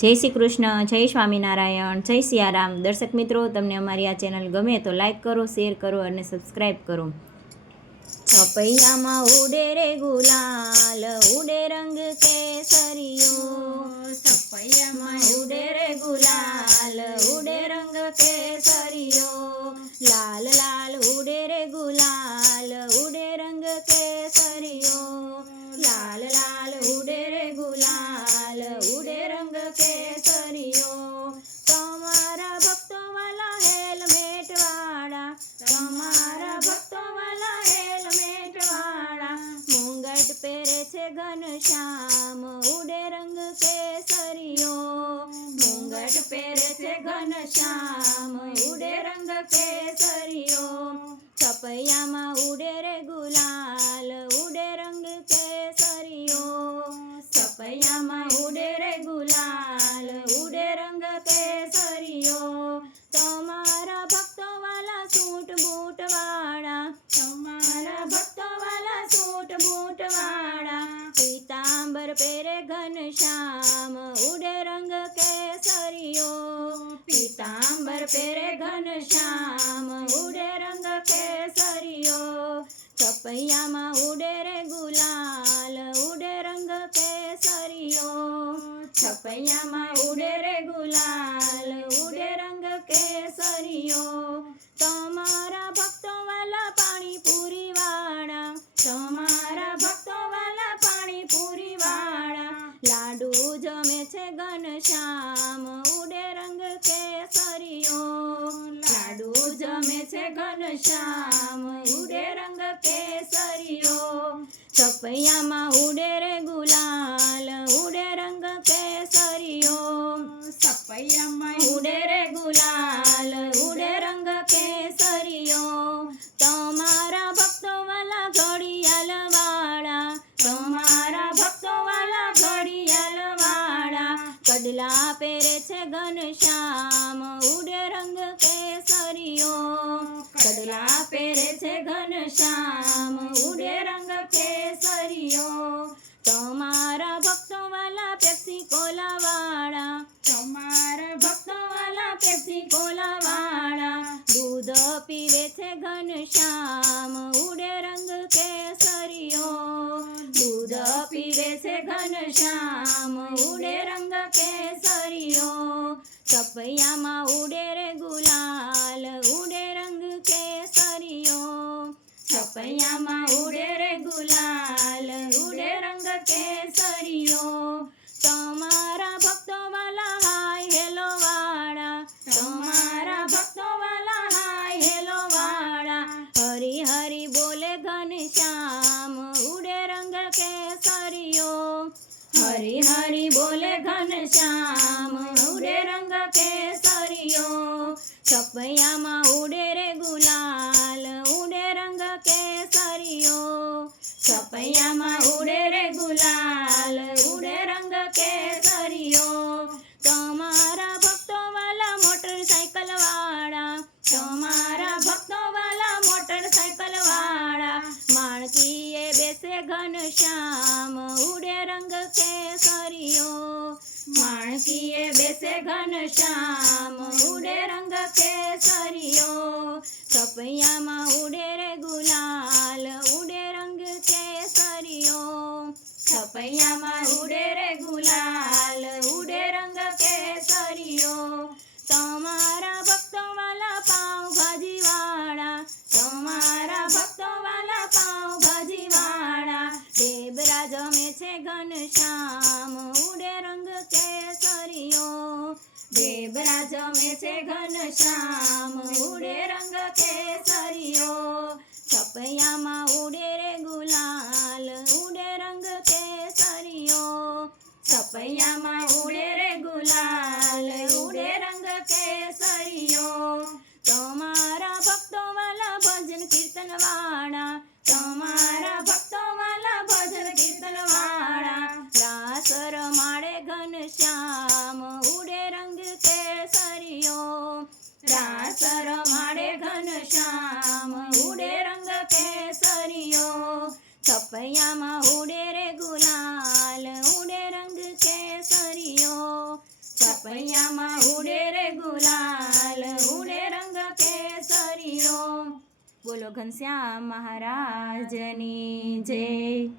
જય શ્રી કૃષ્ણ, જય સ્વામિનારાયણ, જય સિયારામ. દર્શક મિત્રો, તમને અમારી આ ચેનલ ગમે તો લાઈક કરો, શેર કરો અને સબસ્ક્રાઈબ કરો. છપૈયામાં ઉડે રે ગુલાલ, ઉડે રંગ કેસરીયો. છપૈયામાં ઉડે રે ગુલાલ, ઉડે રંગ કેસરીયો. લાલ લાલ ઉડે રે ગુલાલ, ઉડે રંગ કેસરીયો. લાલ લાલ ઉડે રે ગુલાલ, ઉડે રંગ કેસરીયો. તમારા ભક્તો વાલા હેલ્મેટ વાળા, તમારા ભક્તો વાલા હેલ્મેટ વાળા. મુંગટ પહેરે છે ઘનશ્યામ, ઉડે રંગ કેસરીયો. મુંગટ પહેરે છે ઘનશ્યામ, ઉડે રંગ કેસરીયો. છપૈયામાં ઉડે રે ગુલાલ, ઉડે રંગ કેસરીયો. છપૈયામાં ઉડે રે ગુલાલ, ઉડે રંગ કેસરીયો. તમારા ભક્તો વાલા સૂટ બૂટ વાળા, તમારા ભક્તો વાલા સૂટ બૂટ વાળા. પીતાંબર પહેરે ઘનશ્યામ, ઉડે રંગ કેસરીયો. પીતાંબર પહેરે ઘનશ્યામ, ઉડે રંગ કેસરીયો. છપૈયામાં ઉડે રે ગુલાલ, ઉડે રંગ કેસરીયો. છપૈયામાં ઉડે રે ગુલાલ, ઉડે રંગ કેસરીયો. તમારા ભક્તો વાલા પાણીપુરી વાળા, તમારા ભક્તો વાલા પાણીપુરી વાળા. લાડુ જમે છે ઘનશ્યામ, ઉડે રંગ કેસરીયો. લાડુ જમે છે ઘનશ્યામ, ઉડે રંગ કેસરીયો. છપૈયામાં ઉડે રે ગુલાલ, ઉડે રંગ કેસરીયો. છપૈયામાં ઉડે રે ગુલાલ, ઉડે રંગ કેસરીયો. તમારા ભક્તો વાલા ઘડિયાળ વાળા, તમારા ભક્તો વાલા ઘડિયાળ વાળા. કડલા પહેરે છે ઘનશ્યામ, ઉડે રંગ કેસરીયો. કડલા પહેરે છે ઘનશ્યામ, ઉડે રંગ કેસરીયો. તમારા ભક્તો વાલા પેપ્સી કોલા વાળા, તમારા ભક્તો વાલા પેપ્સી કોલા વાળા. દૂધ પીવે છે ઘનશ્યામ, ઉડે રંગ કેસરીયો. દૂધ પીવે છે ઘનશ્યામ, ઉડે રંગ કેસરીયો. છપૈયામાં ઉડે રે ગુલાલ, ઉડે રંગ કેસરીયો. છપૈયામાં ઉડે રે ગુલાલ, ઉડે રંગ કેસરીયો. તમારા ભક્તો વાલા હાય હેલો વાળા, તમારા ભક્તો વાલા હાય હેલો વાળા. હરી હરી બોલે ઘનશ્યામ, ઉડે રંગ કેસરીયો. હરી હરી બોલે ઘનશ્યામ, ઉડે રંગ કેસરીયો. છપૈયામાં ઉડે રે ગુલાલ, ઉડે રંગ કેસરીયો. છપૈયામાં ઉડે રે ગુલાલ, ઉડે રંગ કેસરીયો. તમારા ભક્તો વાલા મોટરસાયકલ વાળા, તમારા ભક્તો વાલા મોટરસાયકલ વાળા. માણકીએ બેસે ઘનશ્યામ, ઉડે રંગ કેસરીયો. માણકીએ બેસે ઘનશ્યામ, ઉડે રંગ કેસરીયો. છપૈયામાં ઉડે રે ગુલાલ, ઉડે રંગ કેસરીયો. છપૈયામાં ઉડે રે ગુલાલ, ઉડે રંગ કેસરીયો. તમારા ભક્તો વાલા પાવભાજી વાળા, તમારા ભક્તો વાલા પાવભાજી વાળા. ઢેબરા જમે છે ઘનશ્યામ, ઉડે રંગ કેસરીયો. ઢેબરા જમે છે ઘનશ્યામ, ઉડે રંગ કેસરીયો. છપૈયામાં ઉડે રે ગુલાલ, ઉડે રંગ કેસરીયો. છપૈયામાં ઉડે રે ગુલાલ, ઉડે રંગ કેસરીયો. તમારા ભક્તો વાલા ભજન કીર્તન વાળા, તમારા ભક્તો વાલા ભજન કીર્તન વાળા. રાસ રમાડે ઘનશ્યામ, ઉડે રંગ કેસરીયો. રાસ રમાડે ઘનશ્યામ, ઉડે રંગ કેસરીયો. છપૈયામાં ઉડે રે ગુલાલ, ઉડે રંગ કેસરીયો. છપૈયામાં ઉડે રે ગુલાલ, ઉડે રંગ કેસરીઓ. બોલો ઘનશ્યામ મહારાજની જય.